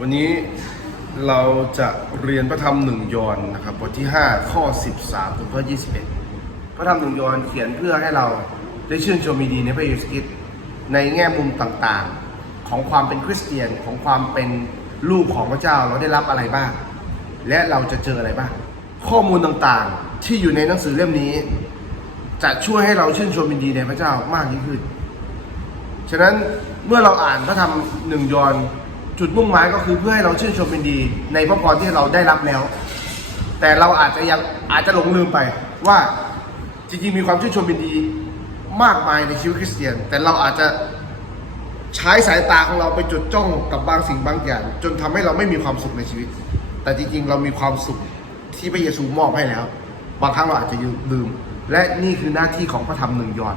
วันนี้เราจะเรียนพระธรรมหนึ่งยอนนะครับบทที่ 5 ข้อ 13ถึงข้อ 21 พระธรรมหนึ่งยอนเขียนเพื่อให้เราได้ชื่นชมมีดีในพระเยซูคริสต์ในแง่มุมต่างๆ ของความเป็นคริสเตียนของความเป็นลูกของพระเจ้าเราได้รับอะไรบ้าง และเราจะเจออะไรบ้าง ข้อมูลต่างๆที่อยู่ในหนังสือเล่มนี้ จะช่วยให้เราชื่นชมดีในพระเจ้ามากยิ่งขึ้น ฉะนั้นเมื่อเราอ่านพระธรรมหนึ่งยอน จุดมุ่งหมายก็คือเพื่อให้เราชื่นชมเป็นดี ในพระพรที่เราได้รับแล้ว แต่เราอาจจะยังอาจจะหลงลืมไปว่าจริงๆมีความชื่นชมเป็นดีมากมายในชีวิตคริสเตียน แต่เราอาจจะใช้สายตาของเราไปจดจ้องกับบางสิ่งบางอย่าง จนทำให้เราไม่มีความสุขในชีวิต แต่จริงๆ เรามีความสุขที่พระเยซูมอบให้แล้ว บางครั้งเราอาจจะลืม และนี่คือหน้าที่ของพระธรรมหนึ่งยอน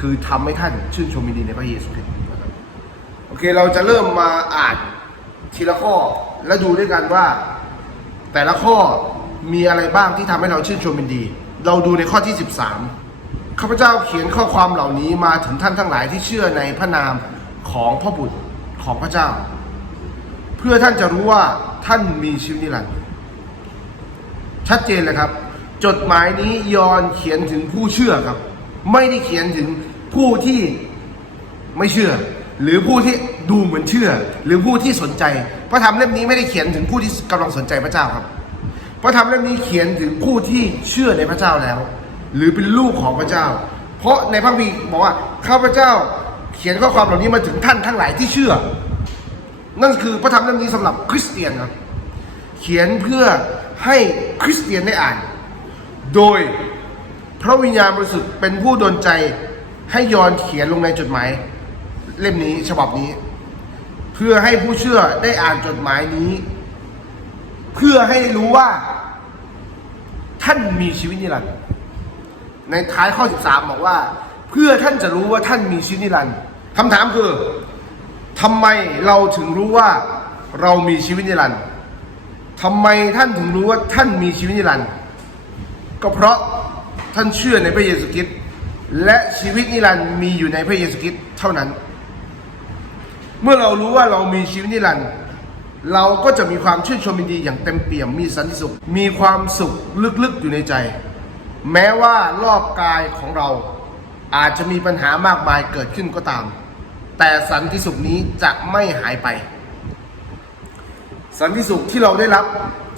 คือทำให้ท่านชื่นชมยินดีในพระเยซูคริสต์ โอเคเราจะเริ่มมาอ่านทีละข้อแล้วดูด้วยกันว่า แต่ละข้อมีอะไรบ้างที่ทำให้เราชื่นชมเป็นดี เราดูในข้อที่ 13ข้าพเจ้าเขียนข้อความเหล่านี้มาถึงท่านทั้งหลายที่เชื่อในพระนามของพระบุตรของพระเจ้า เพื่อท่านจะรู้ว่าท่านมีชีวิตนิรันดร์ชัดเจนเลยครับ จดหมายนี้ยอนเขียนถึงผู้เชื่อครับ ไม่ได้เขียนถึงผู้ที่ไม่เชื่อ หรือผู้ที่ดูเหมือนเชื่อ หรือผู้ที่สนใจ พระธรรมเล่มนี้ไม่ได้เขียนถึงผู้ที่กำลังสนใจพระเจ้าครับ พระธรรมเล่มนี้เขียนถึงผู้ที่เชื่อในพระเจ้าแล้ว หรือเป็นลูกของพระเจ้า เพราะในพระคัมภีร์บอกว่าข้าพเจ้าเขียนข้อความเหล่านี้มาถึงท่านทั้งหลายที่เชื่อ นั่นคือพระธรรมเล่มนี้สำหรับคริสเตียนครับ เขียนเพื่อให้คริสเตียนได้อ่าน โดยพระวิญญาณบริสุทธิ์เป็นผู้ดลใจให้ยอนเขียนลงในจดหมาย เล่มนี้ฉบับนี้ เพื่อให้ผู้เชื่อได้อ่านจดหมายนี้ เพื่อให้รู้ว่า ท่านมีชีวิตนิรันดร์ในท้ายข้อ 13 บอกว่า เพื่อท่านจะรู้ว่าท่านมีชีวิตนิรันดร์คำถามคือทำไมเราถึงรู้ว่าเรามีชีวิตนิรันดร์ทำไมท่านถึงรู้ว่าท่านมีชีวิตนิรันดร์ก็เพราะท่านเชื่อในพระเยซูคริสต์และชีวิตนิรันดร์มีอยู่ในพระเยซูคริสต์เท่านั้น เมื่อเรารู้ว่าเรามีชีวิตนิรันดร์เราก็จะมีความชื่นชมยินดีอย่างเต็มเปี่ยมมีสันติสุข มีความสุขลึกๆอยู่ในใจ แม้ว่ารอบกายของเราอาจจะมีปัญหามากมายเกิดขึ้นก็ตาม แต่สันติสุขนี้จะไม่หายไป สันติสุขที่เราได้รับ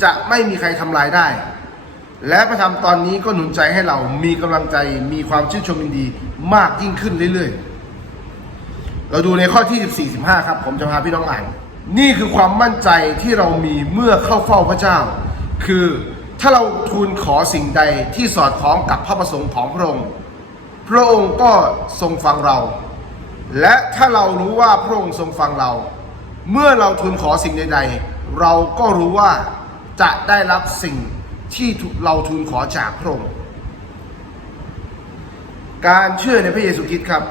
จะไม่มีใครทำลายได้ และพระธรรมตอนนี้ก็หนุนใจให้เรามีกำลังใจมีความชื่นชมยินดีมากยิ่งขึ้นเรื่อยๆ เราดูในข้อที่ 14 15 ครับ ผมจะพาพี่น้องอ่าน นี่คือความมั่นใจที่เรามีเมื่อเข้าเฝ้าพระเจ้า คือถ้าเราทูลขอสิ่งใดที่สอดคล้องกับพระประสงค์ของพระองค์ พระองค์ก็ทรงฟังเรา และถ้าเรารู้ว่าพระองค์ทรงฟังเรา เมื่อเราทูลขอสิ่งใดๆ เราก็รู้ว่าจะได้รับสิ่งที่เราทูลขอจากพระองค์ การเชื่อในพระเยซูคริสต์ครับ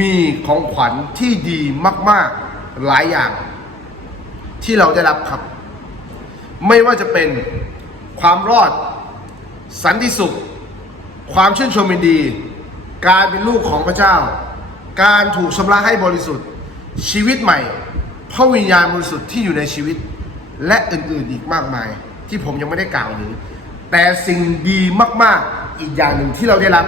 มีของขวัญที่ดีมาก ๆ หลายอย่าง ที่เราได้รับครับ ไม่ว่าจะเป็นความรอด สันติสุข ความชื่นชมยินดี การเป็นลูกของพระเจ้า การถูกชำระให้บริสุทธิ์ ชีวิตใหม่พระวิญญาณบริสุทธิ์ที่อยู่ในชีวิต และอื่น ๆ อีกมากมาย ที่ผมยังไม่ได้กล่าวถึงแต่สิ่งดีมาก ๆ อีกอย่างหนึ่งที่เราได้รับ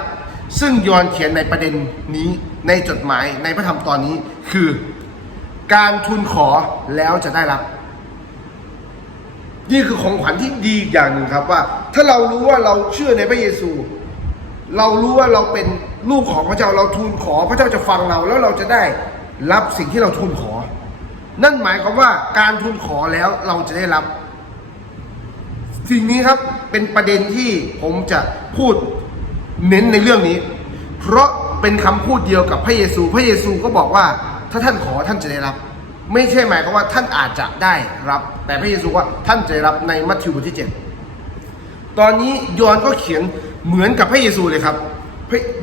ซึ่งยอห์นเขียนในประเด็นนี้ ในจดหมายในพระธรรมตอนนี้คือ การทูลขอแล้วจะได้รับ นี่คือของขวัญที่ดีอีกอย่างหนึ่งครับว่า ถ้าเรารู้ว่าเราเชื่อในพระเยซู เรารู้ว่าเราเป็นลูกของพระเจ้าเราทูลขอ พระเจ้าจะฟังเราแล้วเราจะได้รับสิ่งที่เราทูลขอ นั่นหมายความว่าการทูลขอแล้วเราจะได้รับ สิ่งนี้ครับเป็นประเด็นที่ผมจะพูดเน้นในเรื่องนี้ เพราะ เป็นคำพูดเดียวกับพระเยซู พระเยซูก็บอกว่าถ้าท่านขอท่านจะได้รับ ไม่ใช่หมายความว่าท่านอาจจะได้รับ แต่พระเยซูว่าท่านจะได้รับในมัทธิวบทที่ 7 ตอนนี้ยอห์นก็เขียนเหมือนกับพระเยซูเลยครับ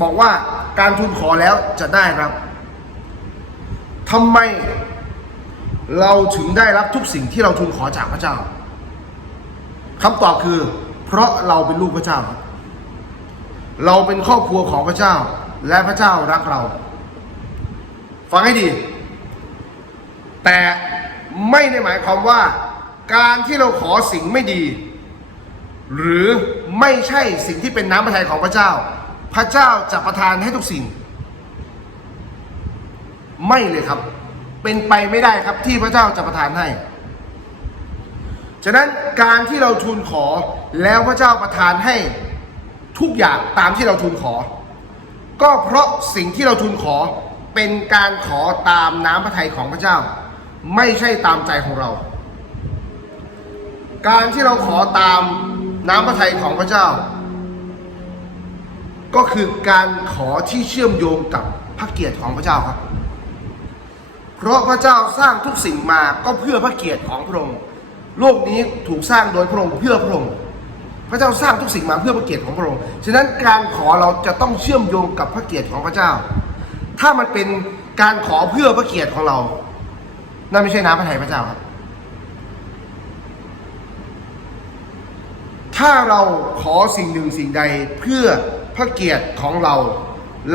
บอกว่าการทูลขอแล้วจะได้รับทำไมเราถึงได้รับทุกสิ่งที่เราทูลขอจากพระเจ้าคำตอบคือ เพราะเราเป็นลูกพระเจ้า เราเป็นครอบครัวของพระเจ้า และพระเจ้ารักเรา ฟังให้ดี แต่ไม่ได้หมายความว่า การที่เราขอสิ่งไม่ดี หรือไม่ใช่สิ่งที่เป็นน้ำพระทัยของพระเจ้า พระเจ้าจะประทานให้ทุกสิ่ง ไม่เลยครับ เป็นไปไม่ได้ครับที่พระเจ้าจะประทานให้ฉะนั้นการที่เราทูลขอแล้วพระเจ้าประทานให้ทุกอย่างตามที่เราทูลขอ ก็เพราะสิ่งที่เราทูลขอเป็นการขอตามน้ำพระทัยของพระเจ้า ไม่ใช่ตามใจของเรา การที่เราขอตามน้ำพระทัยของพระเจ้า ก็คือการขอที่เชื่อมโยงกับพระเกียรติของพระเจ้าครับ เพราะพระเจ้าสร้างทุกสิ่งมาก็เพื่อพระเกียรติของพระองค์โลกนี้ถูกสร้างโดยพระองค์เพื่อพระองค์ พระเจ้าสร้างทุกสิ่งมาเพื่อพระเกียรติของพระองค์ ฉะนั้นการขอเราจะต้องเชื่อมโยงกับพระเกียรติของพระเจ้า ถ้ามันเป็นการขอเพื่อพระเกียรติของเรา นั่นไม่ใช่น้ำพระทัยพระเจ้าครับ ถ้าเราขอสิ่งหนึ่งสิ่งใดเพื่อพระเกียรติของเรา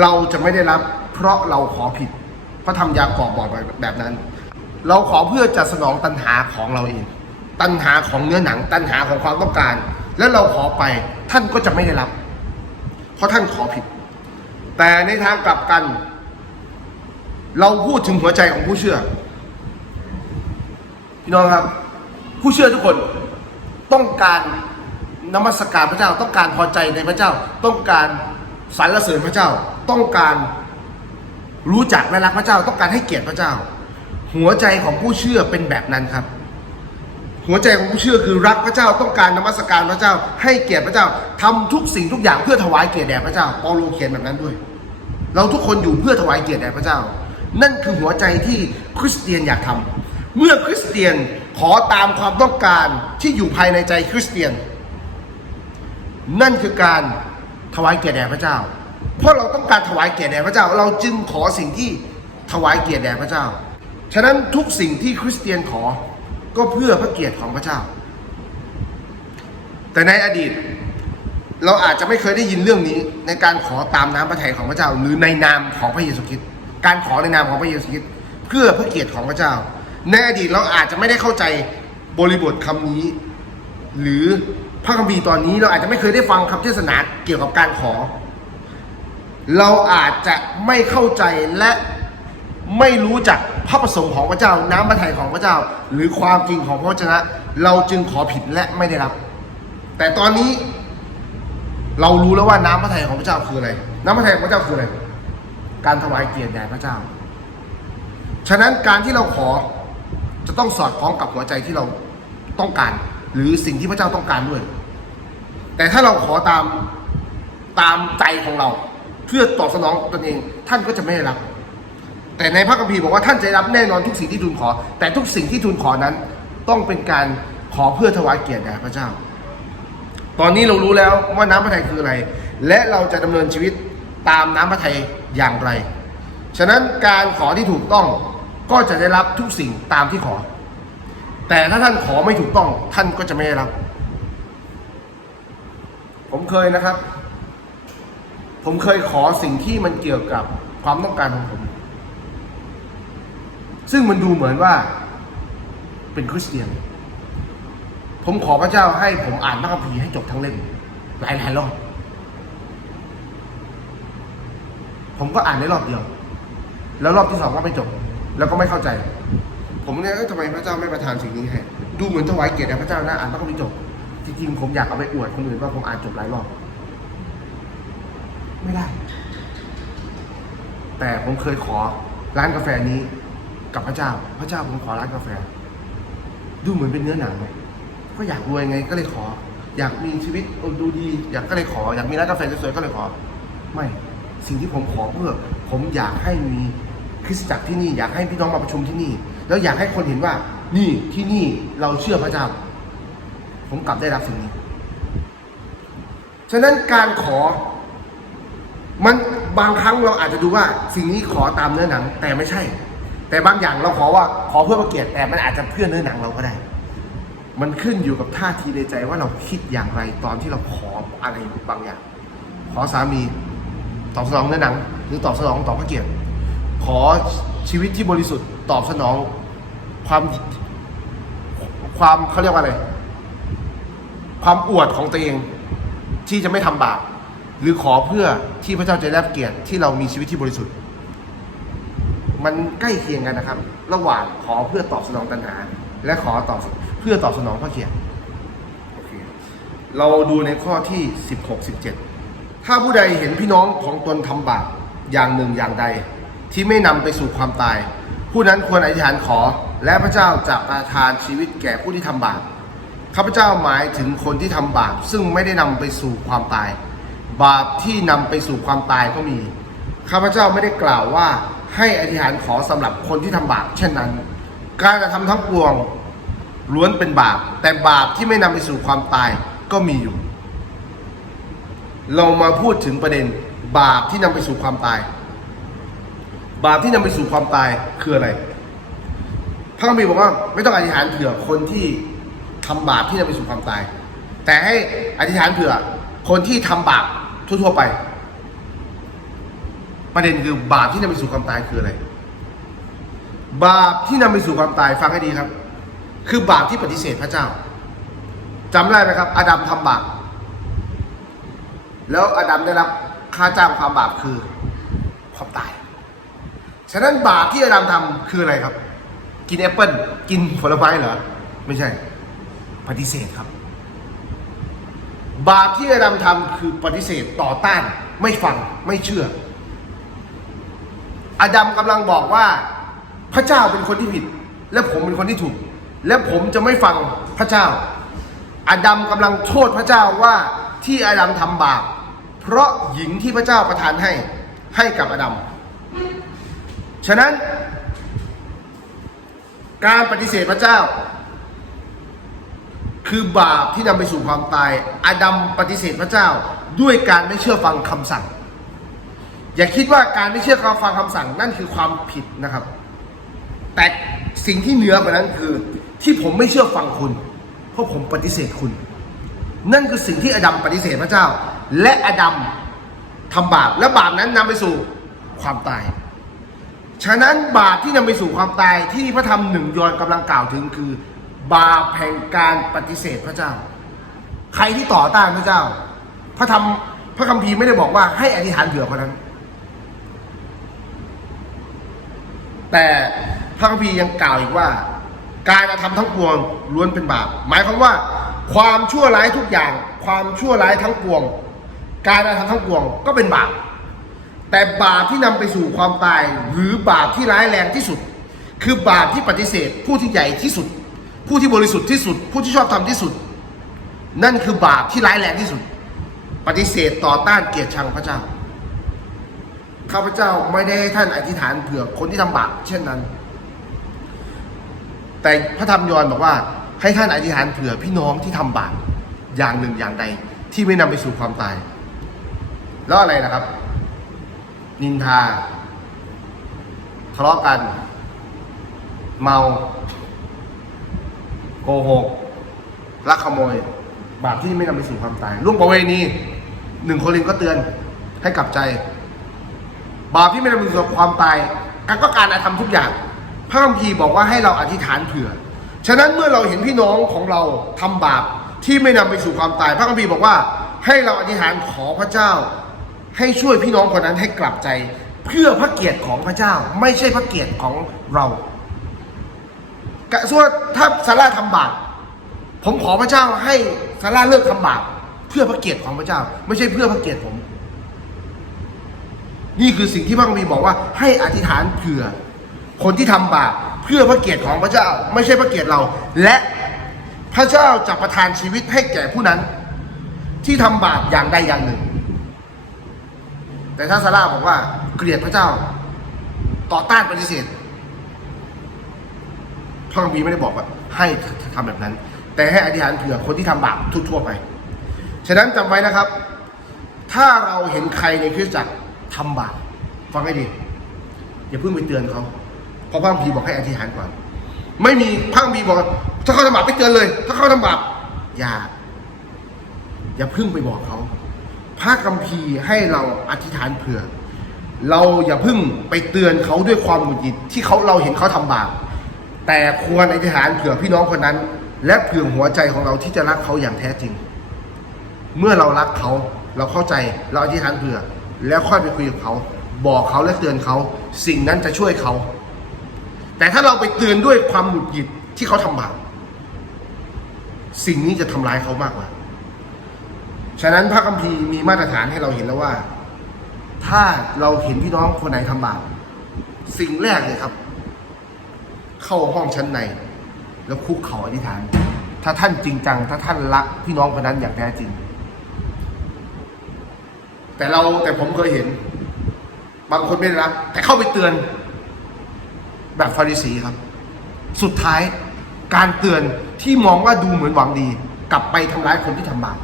เราจะไม่ได้รับ เพราะเราขอผิด พระธรรมยากอบบอกแบบนั้น เราขอเพื่อจะสนองตัณหาของเราเอง ตัณหาของเนื้อหนัง ตัณหาของความต้องการ แล้วเราขอไปท่านก็จะไม่ได้รับ เพราะท่านขอผิด แต่ในทางกลับกัน เราพูดถึงหัวใจของผู้เชื่อ พี่น้องครับ ผู้เชื่อทุกคนต้องการนมัสการพระเจ้า ต้องการพอใจในพระเจ้า ต้องการสรรเสริญพระเจ้า ต้องการรู้จักและรักพระเจ้า ต้องการให้เกียรติพระเจ้า หัวใจของผู้เชื่อเป็นแบบนั้นครับ หัวใจของผู้เชื่อคือรักพระเจ้าต้องการนมัสการพระเจ้า ให้เกียรติพระเจ้าทำทุกสิ่งทุกอย่างเพื่อถวายเกียรติแด่พระเจ้าเปาโลเขียนแบบนั้นด้วย เราทุกคนอยู่เพื่อถวายเกียรติแด่พระเจ้า นั่นคือหัวใจที่คริสเตียนอยากทำเมื่อคริสเตียนขอตามความต้องการที่อยู่ภายในใจคริสเตียน นั่นคือการถวายเกียรติแด่พระเจ้า เพราะเราต้องการถวายเกียรติแด่พระเจ้า เราจึงขอสิ่งที่ถวายเกียรติแด่พระเจ้า ฉะนั้นทุกสิ่งที่คริสเตียนขอ ก็เพื่อพระเกียรติของพระเจ้า แต่ในอดีต เราอาจจะไม่เคยได้ยินเรื่องนี้ในการขอตามน้ำพระทัยของพระเจ้า หรือในนามของพระเยซูคริสต์การขอในนามของพระเยซูคริสต์เพื่อพระเกียรติของพระเจ้า ในอดีตเราอาจจะไม่ได้เข้าใจบริบทคำนี้ หรือพระคัมภีร์ตอนนี้เราอาจจะไม่เคยได้ฟังคำเทศนาเกี่ยวกับการขอ เราอาจจะไม่เข้าใจและ ไม่รู้จักพระประสงค์ของพระเจ้า น้ำพระทัยของพระเจ้า หรือความจริงของพระวจนะ เราจึงขอผิดและไม่ได้รับ แต่ตอนนี้ เรารู้แล้วว่าน้ำพระทัยของพระเจ้าคืออะไร น้ำพระทัยของพระเจ้าคืออะไร การถวายเกียรติแด่พระเจ้า ฉะนั้นการที่เราขอจะต้องสอดคล้องกับหัวใจที่เราต้องการ หรือสิ่งที่พระเจ้าต้องการด้วย แต่ถ้าเราขอตามตามใจของเรา เพื่อตอบสนองตนเอง ท่านก็จะไม่ได้รับ แต่ในพระคัมภีร์บอกว่าท่านจะรับแน่นอนทุกสิ่งที่ทูลขอ แต่ทุกสิ่งที่ทูลขอนั้น ต้องเป็นการขอเพื่อถวายเกียรติแด่พระเจ้า ตอนนี้เรารู้แล้วว่าน้ำพระทัยคืออะไร และเราจะดำเนินชีวิตตามน้ำพระทัยอย่างไร ฉะนั้นการขอที่ถูกต้องก็จะได้รับทุกสิ่งตามที่ขอ แต่ถ้าท่านขอไม่ถูกต้องท่านก็จะไม่ได้รับ ผมเคยนะครับ ผมเคยขอสิ่งที่มันเกี่ยวกับความต้องการของผม ซึ่งมันดูเหมือนว่าเป็นคริสเตียน ผมขอพระเจ้าให้ผมอ่านพระคัมภีร์ให้จบทั้งเล่มหลายหลายรอบ ผมก็อ่านได้รอบเดียว แล้วรอบที่สองก็ไม่จบ แล้วก็ไม่เข้าใจ ผมเนี่ยทำไมพระเจ้าไม่ประทานสิ่งนี้ให้ ดูเหมือนถวายเกียรติพระเจ้านะอ่านพระคัมภีร์จบ จริงๆผมอยากเอาไปอวดคนอื่นว่าผมอ่านจบหลายรอบ ไม่ได้ แต่ผมเคยขอร้านกาแฟนี้ กับพระเจ้า พระเจ้าผมขอร้านกาแฟ ดูเหมือนเป็นเนื้อหนังไหมก็อยากรวยไงก็เลยขอ อยากมีชีวิตดูดี อยากก็เลยขอ อยากมีร้านกาแฟสวยๆก็เลยขอ ไม่สิ่งที่ผมขอเพื่อ ผมอยากให้มีคริสตจักรที่นี่อยากให้พี่น้องมาประชุมที่นี่ แล้วอยากให้คนเห็นว่า นี่ที่นี่เราเชื่อพระเจ้า ผมกลับได้รับสิ่งนี้ ฉะนั้นการขอ มันบางครั้งเราอาจจะดูว่า สิ่งนี้ขอตามเนื้อหนัง แต่ไม่ใช่ แต่บางอย่างเราขอว่าขอเพื่อประเกียรติแต่มันอาจจะเพื่อเนื้อหนังเราก็ได้ มันขึ้นอยู่กับท่าทีในใจว่าเราคิดอย่างไรตอนที่เราขออะไรบางอย่าง ขอสามีตอบสนองเนื้อหนัง หรือตอบสนองต่อพระเกียรติ ขอชีวิตที่บริสุทธิ์ตอบสนองความความเขาเรียกว่าอะไร ความอวดของตัวเองที่จะไม่ทำบาปหรือขอเพื่อที่พระเจ้าจะได้รับเกียรติที่เรามีชีวิตที่บริสุทธิ์ มันใกล้เคียงกันนะครับ ระหว่างขอเพื่อตอบสนองตัณหา และขอตอบเพื่อตอบสนองพระเกียรติโอเคเราดูในข้อที่ 16 17 ถ้าผู้ใดเห็นพี่น้องของตนทำบาปอย่างหนึ่งอย่างใด ที่ไม่นำไปสู่ความตาย ผู้นั้นควรอธิษฐานขอ และพระเจ้าจะประทานชีวิตแก่ผู้ที่ทำบาปข้าพเจ้าหมายถึงคนที่ทำบาปซึ่งไม่ได้นำไปสู่ความตาย บาปที่นำไปสู่ความตายก็มีข้าพเจ้าไม่ได้กล่าวว่า ให้อธิษฐานขอสำหรับคนที่ทำบาปเช่นนั้น การกระทำทั้งปวงล้วนเป็นบาป แต่บาปที่ไม่นำไปสู่ความตายก็มีอยู่ เรามาพูดถึงประเด็น บาปที่นำไปสู่ความตาย บาปที่นำไปสู่ความตายคืออะไรพระคัมภีร์บอกว่าไม่ต้องอธิษฐานเผื่อคนที่ทำบาปที่นำไปสู่ความตาย แต่ให้อธิษฐานเผื่อคนที่ทำบาปทั่วๆไป ประเด็นคือบาปที่นำไปสู่ความตายคืออะไร บาปที่นำไปสู่ความตายฟังให้ดีครับ คือบาปที่ปฏิเสธพระเจ้าจำได้ไหมครับ อาดัมทำบาปแล้วอาดัมได้รับค่าจ้างความบาปคือความตาย ฉะนั้นบาปที่อาดัมทำคืออะไรครับ กินแอปเปิลกินผลไม้เหรอไม่ใช่ ปฏิเสธครับ บาปที่อาดัมทำคือปฏิเสธต่อต้าน ไม่ฟังไม่เชื่อ อาดัมกำลังบอกว่า พระเจ้าเป็นคนที่ผิด และผมเป็นคนที่ถูก และผมจะไม่ฟังพระเจ้า อาดัมกำลังโทษพระเจ้าว่าที่อาดัมทำบาปเพราะหญิงที่พระเจ้าประทานให้ให้กับอาดัมฉะนั้น การปฏิเสธพระเจ้า คือบาปที่นำไปสู่ความตายอาดัมปฏิเสธพระเจ้าด้วยการไม่เชื่อฟังคำสั่ง อย่าคิดว่าการไม่เชื่อฟังคำสั่งนั่นคือความผิดนะครับ แต่สิ่งที่เหนือกว่านั้นคือ ที่ผมไม่เชื่อฟังคุณ เพราะผมปฏิเสธคุณ นั่นคือสิ่งที่อดัมปฏิเสธพระเจ้า และอดัมทำบาปและบาปนั้นนำไปสู่ความตาย ฉะนั้นบาปที่นำไปสู่ความตายที่พระธรรมหนึ่งยอนกำลังกล่าวถึงคือ บาปแห่งการปฏิเสธพระเจ้า ใครที่ต่อต้านพระเจ้า พระธรรมพระคัมภีร์ไม่ได้บอกว่าให้อธิษฐานเผื่อคนนั้น แต่พระคัมภีร์ยังกล่าวอีกว่า การกระทำทั้งปวงล้วนเป็นบาปหมายความว่า ความชั่วร้ายทุกอย่าง ความชั่วร้ายทั้งปวง การกระทำทั้งปวงก็เป็นบาปแต่บาปที่นำไปสู่ความตายหรือบาปที่ร้ายแรงที่สุด คือบาปที่ปฏิเสธ ผู้ที่ใหญ่ที่สุด ผู้ที่บริสุทธิ์ที่สุด ผู้ที่ชอบทำที่สุด นั่นคือบาปที่ร้ายแรงที่สุด ปฏิเสธต่อต้านเกียดชังพระเจ้า ข้าพเจ้าไม่ได้ให้ท่านอธิษฐานเผื่อคนที่ทำบาปเช่นนั้น แต่พระธรรมยอห์นบอกว่า ให้ท่านอธิษฐานเผื่อพี่น้องที่ทำบาปอย่างหนึ่งอย่างใด ที่ไม่นำไปสู่ความตาย แล้วอะไรนะครับ นินทาทะเลาะกัน เมาโกหกลักขโมย บาปที่ไม่นำไปสู่ความตายล่วงประเวณีหนึ่งโครินก็เตือนให้กลับใจ บาปที่ไม่นำไปสู่ความตายการก็การกระทำทุกอย่าง พระคัมภีร์บอกว่าให้เราอธิษฐานเผื่อ ฉะนั้นเมื่อเราเห็นพี่น้องของเราทำบาปที่ไม่นำไปสู่ความตาย พระคัมภีร์บอกว่าให้เราอธิษฐานขอพระเจ้า ให้ช่วยพี่น้องคนนั้นให้กลับใจ เพื่อพระเกียรติของพระเจ้า ไม่ใช่พระเกียรติของเรากะส่วนถ้าซาร่าทำบาปผมขอพระเจ้าให้ซาร่าเลิกทำบาปเพื่อพระเกียรติของพระเจ้า ไม่ใช่เพื่อพระเกียรติผม นี่คือสิ่งที่พระคัมภีร์บอกว่าให้อธิษฐานเผื่อ คนที่ทำบาปเพื่อพระเกียรติของพระเจ้าไม่ใช่พระเกียรติเรา และพระเจ้าจะประทานชีวิตให้แก่ผู้นั้น ที่ทำบาปอย่างใดอย่างหนึ่ง แต่ถ้าซาร่าบอกว่าเกลียดพระเจ้า ต่อต้านปฏิเสธพระคัมภีร์ไม่ได้บอกว่าให้ทำแบบนั้น แต่ให้อธิษฐานเผื่อคนที่ทำบาปทั่วๆไปฉะนั้นจำไว้นะครับ ถ้าเราเห็นใครในคริสตจักร ทำบาปฟังให้ดีอย่าเพิ่งไปเตือนเขาเพราะพระคัมภีบอกให้อธิษฐานก่อน ไม่มีพระคัมภีบอกถ้าเขาทำบาปไปเตือนเลย ถ้าเขาทำบาปอย่า อย่าเพิ่งไปบอกเขาพระคัมภีร์ให้เราอธิษฐานเผื่อ เราอย่าเพิ่งไปเตือนเขาด้วยความหงุดหงิดที่เขาเราเห็นเขาทำบาปแต่ควรอธิษฐานเผื่อพี่น้องคนนั้น และเผื่อหัวใจของเราที่จะรักเขาอย่างแท้จริง เมื่อเรารักเขาเราเข้าใจเราอธิษฐานเผื่อ แล้วค่อยไปคุยกับเขา บอกเขาและเตือนเขา สิ่งนั้นจะช่วยเขา แต่ถ้าเราไปเตือนด้วยความหงุดหงิดที่เขาทำบาปสิ่งนี้จะทำร้ายเขามากกว่า ฉะนั้นพระคัมภีร์มีมาตรฐานให้เราเห็นแล้วว่า ถ้าเราเห็นพี่น้องคนไหนทำบาปสิ่งแรกเลยครับ เข้าห้องชั้นใน แล้วคุกเข่าอธิษฐาน ถ้าท่านจริงจัง ถ้าท่านรักพี่น้องคนนั้นอย่างแท้จริง แต่เราแต่ผมเคยเห็น บางคนไม่รักแต่เข้าไปเตือน แบบฟาริสีครับ สุดท้ายการเตือนที่มองว่าดูเหมือนหวังดี กลับไปทำร้ายคนที่ทำบาป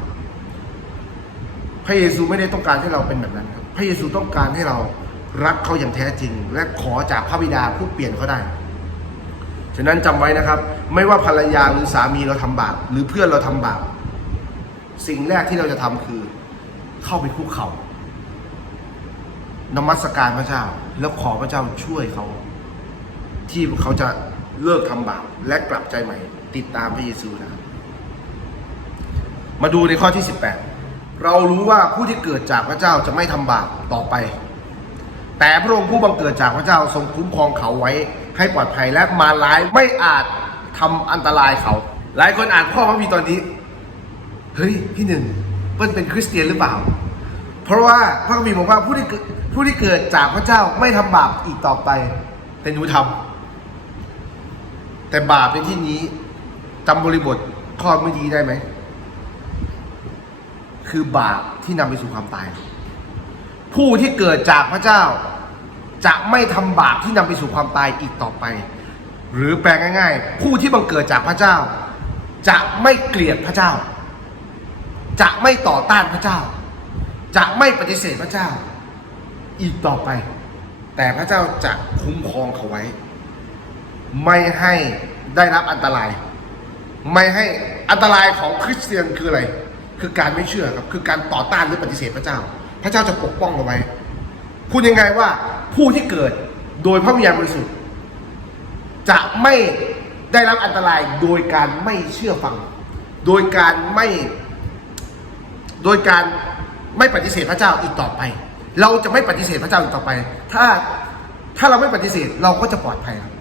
พระเยซูไม่ได้ต้องการให้เราเป็นแบบนั้นครับ พระเยซูต้องการให้เรารักเขาอย่างแท้จริง และขอจากพระบิดาผู้เปลี่ยนเขาได้ ฉะนั้นจำไว้นะครับ ไม่ว่าภรรยาหรือสามีเราทำบาปหรือเพื่อนเราทำบาปสิ่งแรกที่เราจะทำคือ เข้าไปคุกเขา่า นมัสการพระเจ้า แล้วขอพระเจ้าช่วยเขา ที่เขาจะเลิกทำบาปและกลับใจใหม่ ติดตามพระเยซูนะครับมาดูในข้อที่ 18 เรารู้ว่าผู้ที่เกิดจากพระเจ้าจะไม่ทำบาปต่อไป แต่พระองค์ผู้บังเกิดจากพระเจ้าทรงคุ้มครองเขาไว้ ให้ปลอดภัยและมารร้ายไม่อาจทำอันตรายเขา หลายคนอ่านข้อพระคัมภีตอนนี้ เฮ้ยพี่หนึ่งเปิ้ลเป็นคริสเตียนหรือเปล่า เพราะว่าพระคัมภีร์บอกว่าผู้ที่เกิด ผู้ที่เกิดจากพระเจ้าไม่ทำบาปอีกต่อไป แต่หนูทำแต่บาปในที่นี้จำบริบทข้อไม่ดีได้ไหม คือบาปที่นำไปสู่ความตาย ผู้ที่เกิดจากพระเจ้า จะไม่ทำบาปที่นำไปสู่ความตายอีกต่อไป หรือแปลง่ายๆ ผู้ที่บังเกิดจากพระเจ้า จะไม่เกลียดพระเจ้า จะไม่ต่อต้านพระเจ้า จะไม่ปฏิเสธพระเจ้า อีกต่อไป แต่พระเจ้าจะคุ้มครองเขาไว้ ไม่ให้ได้รับอันตราย ไม่ให้อันตรายของคริสเตียนคืออะไร คือการไม่เชื่อครับคือการต่อต้านหรือปฏิเสธพระเจ้า พระเจ้าจะปกป้องเอาไว้พูดยังไงว่าผู้ที่เกิดโดยพระวิญญาณบริสุทธิ์จะไม่ได้รับอันตรายโดยการไม่เชื่อฟัง โดยการไม่ โดยการไม่ปฏิเสธพระเจ้าอีกต่อไป เราจะไม่ปฏิเสธพระเจ้าอีกต่อไป ถ้าถ้าเราไม่ปฏิเสธเราก็จะปลอดภัยครับ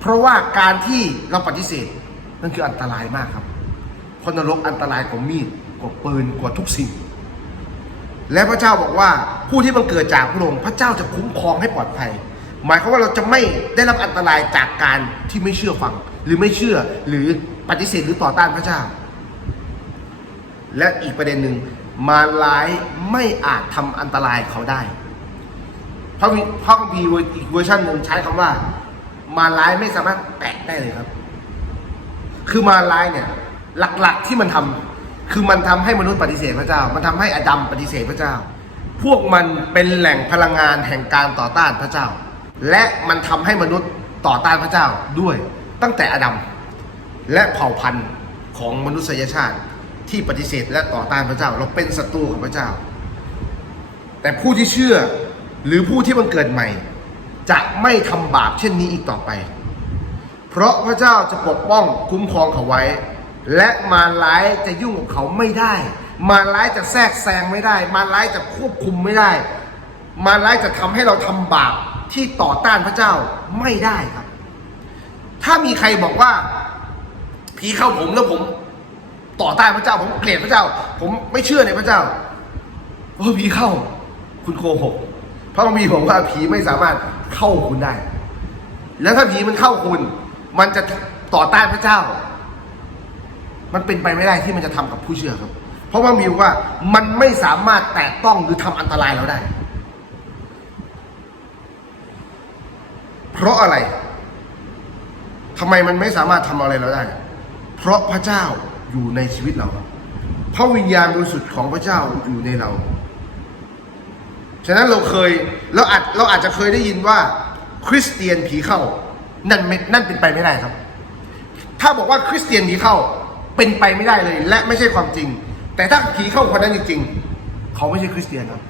เพราะว่าการที่เราปฏิเสธนั่นคืออันตรายมากครับเพนรกอันตรายกว่ามีดกว่าปืนกว่าทุกสิ่ง และพระเจ้าบอกว่าผู้ที่บังเกิดจากพระองค์พระเจ้าจะคุ้มครองให้ปลอดภัย หมายความว่าเราจะไม่ได้รับอันตรายจากการที่ไม่เชื่อฟัง หรือไม่เชื่อหรือปฏิเสธหรือต่อต้านพระเจ้า และอีกประเด็นหนึ่ง มารร้ายไม่อาจทำอันตรายเขาได้ เพราะพระคัมภีร์เวอร์อีกเวอร์ชันหนึ่งใช้คำว่า มารร้ายไม่สามารถแตะได้เลยครับ คือมารร้ายเนี่ย หลักๆที่มันทำคือมันทำให้มนุษย์ปฏิเสธพระเจ้า มันทำให้อดัมปฏิเสธพระเจ้า พวกมันเป็นแหล่งพลังงานแห่งการต่อต้านพระเจ้า และมันทำให้มนุษย์ต่อต้านพระเจ้าด้วยตั้งแต่อดัมและเผ่าพันธุ์ของมนุษยชาติ ที่ปฏิเสธและต่อต้านพระเจ้า เราเป็นศัตรูของพระเจ้า แต่ผู้ที่เชื่อหรือผู้ที่บังเกิดใหม่ จะไม่ทำบาปเช่นนี้อีกต่อไป เพราะพระเจ้าจะปกป้องคุ้มครองเขาไว้ และมารร้ายจะยุ่งกับเขาไม่ได้ มารร้ายจะแทรกแซงไม่ได้ มารร้ายจะควบคุมไม่ได้ มารร้ายจะทำให้เราทำบาปที่ต่อต้านพระเจ้าไม่ได้ครับ ถ้ามีใครบอกว่าผีเข้าผมแล้วผม ต่อต้านพระเจ้า ผมเกลียดพระเจ้า ผมไม่เชื่อในพระเจ้าโอ้ผีเข้า คุณโกหกพราะมีผมว่าผีไม่สามารถเข้าคุณได้ แล้วถ้าผีมันเข้าคุณ มันจะต่อต้านพระเจ้า มันเป็นไปไม่ได้ที่มันจะทำกับผู้เชื่อครับ เพราะว่ามีว่ามันไม่สามารถแตะต้องหรือทำอันตรายเราได้ เพราะอะไรทำไมมันไม่สามารถทำอะไรเราได้ เพราะพระเจ้า อยู่ในชีวิตเรา พระวิญญาณบริสุทธิ์ของพระเจ้าอยู่ในเรา ฉะนั้นเราเคยเราอาจเราอาจจะเคยได้ยินว่า คริสเตียนผีเข้า นั่นไม่นั่นเป็นไปไม่ได้ครับ ถ้าบอกว่าคริสเตียนผีเข้าเป็นไปไม่ได้เลย และไม่ใช่ความจริง แต่ถ้าผีเข้าคนนั้นจริงๆเขาไม่ใช่คริสเตียนครับ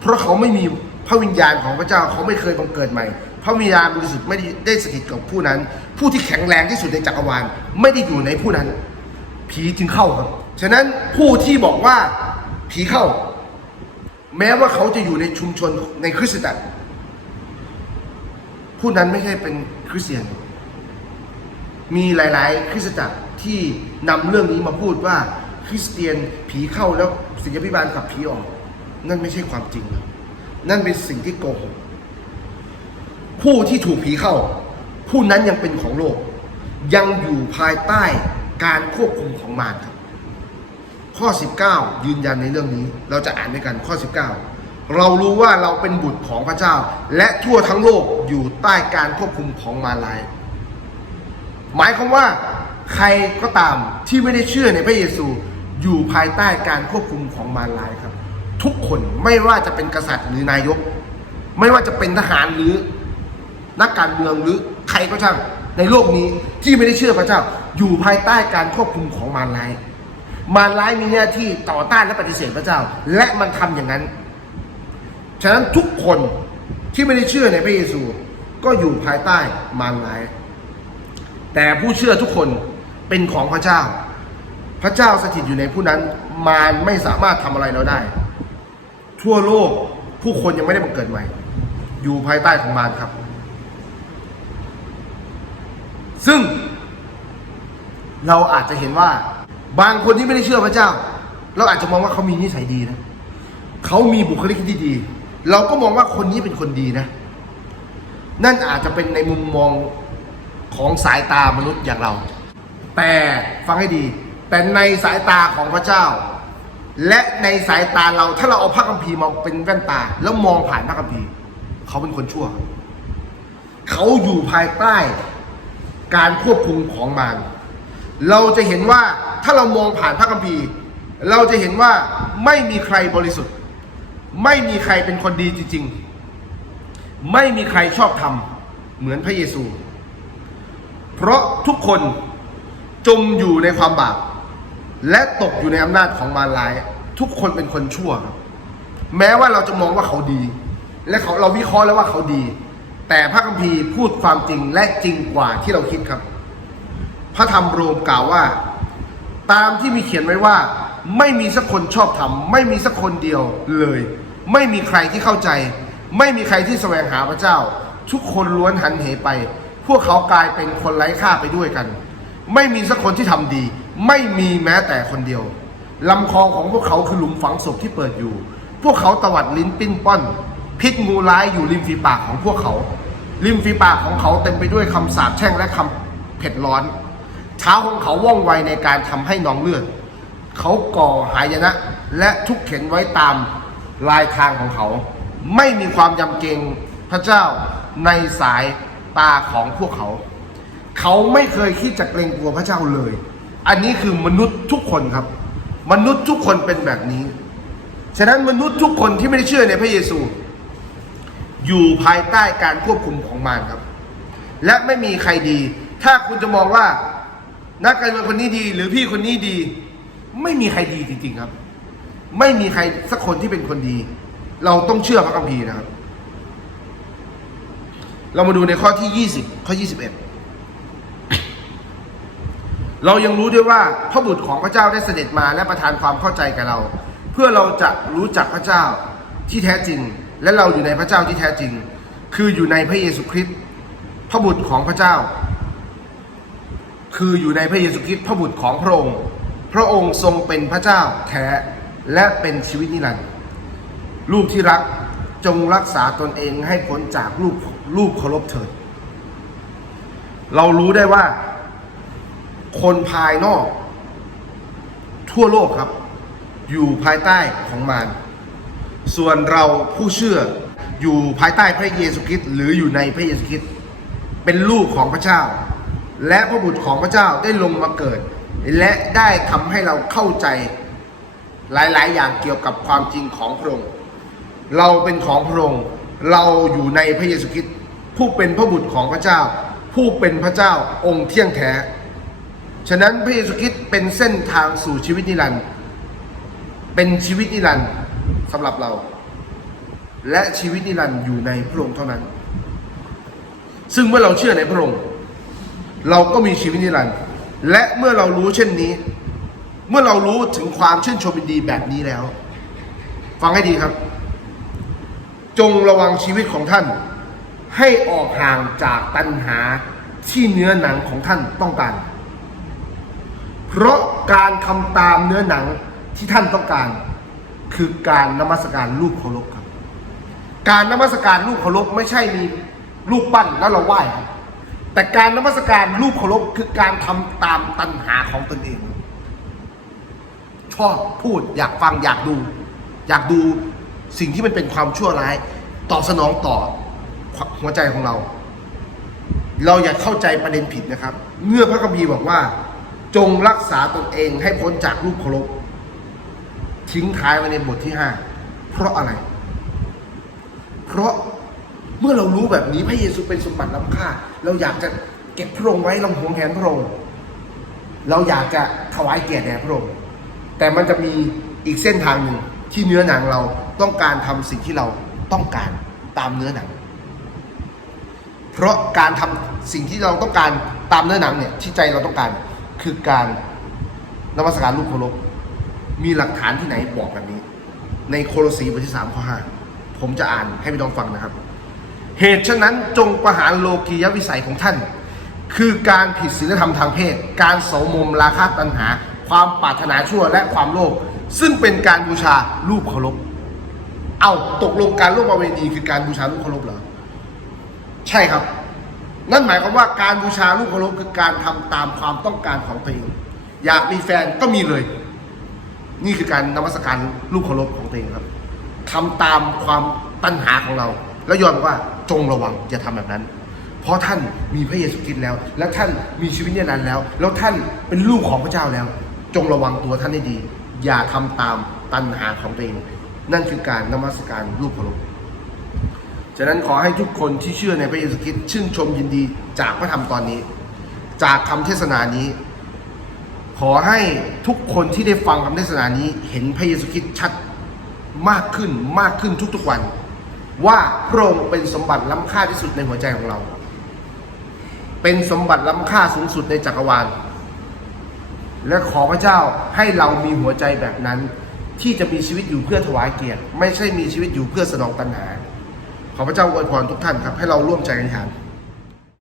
เพราะเขาไม่มีพระวิญญาณของพระเจ้าเขาไม่เคยบังเกิดใหม่ พระวิญญาณบริสุทธิ์ไม่ได้ได้สถิตกับผู้นั้น ผู้ที่แข็งแรงที่สุดในจักรวาลไม่ได้อยู่ในผู้นั้น ผีจึงเข้าครับ ฉะนั้นผู้ที่บอกว่าผีเข้า แม้ว่าเขาจะอยู่ในชุมชนในคริสตจักรผู้นั้นไม่ใช่เป็นคริสเตียน มีหลาย ๆ คริสตจักรที่นำเรื่องนี้มาพูดว่าคริสเตียนผีเข้าแล้วศิลพิบาลขับผีออก นั่นไม่ใช่ความจริงครับนั่นเป็นสิ่งที่โกหก ผู้ที่ถูกผีเข้า ผู้นั้นยังเป็นของโลก ยังอยู่ภายใต้การควบคุมของมารครับข้อ 19 ยืนยันในเรื่องนี้ เราจะอ่านด้วยกันข้อ 19 เรารู้ว่าเราเป็นบุตรของพระเจ้า และทั่วทั้งโลกอยู่ใต้การควบคุมของมารลาย หมายความว่าใครก็ตามที่ไม่ได้เชื่อในพระเยซูอยู่ภายใต้การควบคุมของมารลายครับ ทุกคนไม่ว่าจะเป็นกษัตริย์หรือนายก ไม่ว่าจะเป็นทหารหรือ นักการเมืองหรือใครก็ช่างในโลกนี้ที่ไม่ได้เชื่อพระเจ้า อยู่ภายใต้การควบคุมของมารร้าย มารร้ายมีหน้าที่ต่อต้านและปฏิเสธพระเจ้า และมันทำอย่างนั้น ฉะนั้นทุกคนที่ไม่ได้เชื่อในพระเยซู ก็อยู่ภายใต้มารร้าย แต่ผู้เชื่อทุกคนเป็นของพระเจ้า พระเจ้าสถิตอยู่ในผู้นั้น มารไม่สามารถทำอะไรเราได้ ทั่วโลกผู้คนยังไม่ได้บังเกิดใหม่ อยู่ภายใต้ของมารครับ ซึ่ง เราอาจจะเห็นว่า บางคนที่ไม่ได้เชื่อพระเจ้า เราอาจจะมองว่าเขามีนิสัยดีนะเขามีบุคลิกที่ดี เราก็มองว่าคนนี้เป็นคนดีนะ นั่นอาจจะเป็นในมุมมองของสายตามนุษย์อย่างเรา แต่ฟังให้ดี แต่ในสายตาของพระเจ้า และในสายตาเราถ้าเราเอาพระคัมภีร์มาเป็นแว่นตา แล้วมองผ่านพระคัมภีร์ เขาเป็นคนชั่ว เขาอยู่ภายใต้ การควบคุมของมารเราจะเห็นว่าถ้าเรามองผ่านพระคัมภีร์ เราจะเห็นว่าไม่มีใครบริสุทธิ์ ไม่มีใครเป็นคนดีจริง ๆ ไม่มีใครชอบทำเหมือนพระเยซู เพราะทุกคนจมอยู่ในความบาปและตกอยู่ในอำนาจของมารร้าย ทุกคนเป็นคนชั่วครับแม้ว่าเราจะมองว่าเขาดี และเขาเราวิเคราะห์แล้วว่าเขาดี แต่พระคัมภีร์พูดความจริงและจริงกว่าที่เราคิดครับ พระธรรมโรมกล่าวว่า ตามที่มีเขียนไว้ว่า ไม่มีสักคนชอบธรรมไม่มีสักคนเดียวเลย ไม่มีใครที่เข้าใจ ไม่มีใครที่แสวงหาพระเจ้า ทุกคนล้วนหันเหไป พวกเขากลายเป็นคนไร้ค่าไปด้วยกัน ไม่มีสักคนที่ทำดี ไม่มีแม้แต่คนเดียวลำคอของพวกเขาคือหลุมฝังศพที่เปิดอยู่ พวกเขาตวัดลิ้นปิ้นป้อน พิษงูร้ายอยู่ริมฝีปากของพวกเขา ริมฝีปากของเขาเต็มไปด้วยคำสาปแช่งและคำเผ็ดร้อน เท้าของเขาว่องไวในการทำให้น้องเลือด เขาก่อหายนะ และทุกเข็นไว้ตามลายทางของเขา ไม่มีความยำเกรงพระเจ้าในสายตาของพวกเขา เขาไม่เคยคิดจะเกรงกลัวพระเจ้าเลย อันนี้คือมนุษย์ทุกคนครับ มนุษย์ทุกคนเป็นแบบนี้ ฉะนั้นมนุษย์ทุกคนที่ไม่ได้เชื่อในพระเยซู อยู่ภายใต้การควบคุมของมารครับ และไม่มีใครดี ถ้าคุณจะมองว่านักการเมืองคนนี้ดี หรือพี่คนนี้ดี ไม่มีใครดีจริง ๆครับ ไม่มีใครสักคนที่เป็นคนดี เราต้องเชื่อพระคัมภีร์นะครับ เรามาดูในข้อที่ 20 ข้อ 21 เรายังรู้ด้วยว่าพระบุตรของพระเจ้าได้เสด็จมาและประทานความเข้าใจแก่เรา เพื่อเราจะรู้จักพระเจ้าที่แท้จริง และเราอยู่ในพระเจ้าที่แท้จริง คืออยู่ในพระเยซูคริสต์พระบุตรของพระเจ้า คืออยู่ในพระเยซูคริสต์พระบุตรของพระองค์ พระองค์ทรงเป็นพระเจ้าแท้และเป็นชีวิตนิรันดร์ลูกที่รักจงรักษาตนเองให้พ้นจากรูปรูปเคารพเถิด เรารู้ได้ว่า คนภายนอก ทั่วโลกครับ อยู่ภายใต้ของมาร ส่วนเราผู้เชื่ออยู่ภายใต้พระเยซูคริสต์หรืออยู่ในพระเยซูคริสต์เป็นลูกของพระเจ้า และพระบุตรของพระเจ้าได้ลงมาเกิด และได้ทำให้เราเข้าใจหลาย ๆ อย่างเกี่ยวกับความจริงของพระองค์เราเป็นของพระองค์เราอยู่ในพระเยซูคริสต์ผู้เป็นพระบุตรของพระเจ้า ผู้เป็นพระเจ้าองค์เที่ยงแท้ฉะนั้นพระเยซูคริสต์เป็นเส้นทางสู่ชีวิตนิรันดร์เป็นชีวิตนิรันดร์ สำหรับเรา และชีวิตนิรันดร์อยู่ในพระองค์เท่านั้น ซึ่งเมื่อเราเชื่อในพระองค์ เราก็มีชีวิตนิรันดร์และเมื่อเรารู้เช่นนี้ เมื่อเรารู้ถึงความชื่นชมินดีแบบนี้แล้ว ฟังให้ดีครับ จงระวังชีวิตของท่าน ให้ออกห่างจากตัณหาที่เนื้อหนังของท่านต้องการ เพราะการทำตามเนื้อหนังที่ท่านต้องการ คือการนมัสการรูปเคารพครับ การนมัสการรูปเคารพไม่ใช่มีรูปปั้นแล้วเราไหว้ครับแต่การนมัสการรูปเคารพคือการทำตามตัณหาของตนเอง ชอบพูดอยากฟังอยากดู อยากดูสิ่งที่มันเป็นความชั่วร้าย ตอบสนองต่อหัวใจของเรา เราอย่าเข้าใจประเด็นผิดนะครับ เมื่อพระคัมภีร์บอกว่า จงรักษาตนเองให้พ้นจากรูปเคารพ ทิ้งท้ายไว้ในบทที่ห้าเพราะอะไร เพราะเมื่อเรารู้แบบนี้พระเยซูเป็นสมบัติล้ำค่า เราอยากจะเก็บพระองค์ไว้เราหวงแหนพระองค์เราอยากจะถวายเกียรติแด่พระองค์แต่มันจะมีอีกเส้นทางหนึ่งที่เนื้อหนังเราต้องการทำสิ่งที่เราต้องการตามเนื้อหนัง เพราะการทำสิ่งที่เราต้องการตามเนื้อหนังเนี่ยที่ใจเราต้องการคือการนมัสการรูปเคารพ มีหลักฐานที่ไหนบอกแบบนี้ ในโคโลสีบทที่สามข้อห้าผมจะอ่านให้พี่น้องฟังนะครับ เหตุฉะนั้นจงประหารโลกียวิสัยของท่าน คือการผิดศีลธรรมทางเพศ การโสมมราคะตัณหา ความปรารถนาชั่วและความโลภซึ่งเป็นการบูชารูปเคารพเอาตกลงการร่วมประเวณีคือการบูชารูปเคารพเหรอใช่ครับ นั่นหมายความว่าการบูชารูปเคารพคือการทำตามความต้องการของตัวเองอยากมีแฟนก็มีเลย นี่คือการนมัสการรูปเคารพของตัวเองครับทำตามความตัณหาของเรา แล้วยอมว่าจงระวังอย่าทำแบบนั้น เพราะท่านมีพระเยซูคริสต์แล้ว และท่านมีชีวิตนิรันดร์แล้ว แล้วท่านเป็นลูกของพระเจ้าแล้ว จงระวังตัวท่านให้ดี อย่าทำตามตัณหาของตัวเอง นั่นคือการนมัสการรูปเคารพฉะนั้นขอให้ทุกคนที่เชื่อในพระเยซูคริสต์ชื่นชมยินดีจากพระธรรมตอนนี้ จากคำเทศนานี้ ขอให้ทุกคนที่ได้ฟังคำเทศนานี้ เห็นพระเยซูคริสต์ชัดมากขึ้นมากขึ้นทุกๆวัน ว่าพระองค์เป็นสมบัติล้ำค่าที่สุดในหัวใจของเรา เป็นสมบัติล้ำค่าสูงสุดในจักรวาล และขอพระเจ้าให้เรามีหัวใจแบบนั้น ที่จะมีชีวิตอยู่เพื่อถวายเกียรติ ไม่ใช่มีชีวิตอยู่เพื่อสนองตัณหา ขอพระเจ้าอวยพรทุกท่านครับ ให้เราร่วมใจกันทาน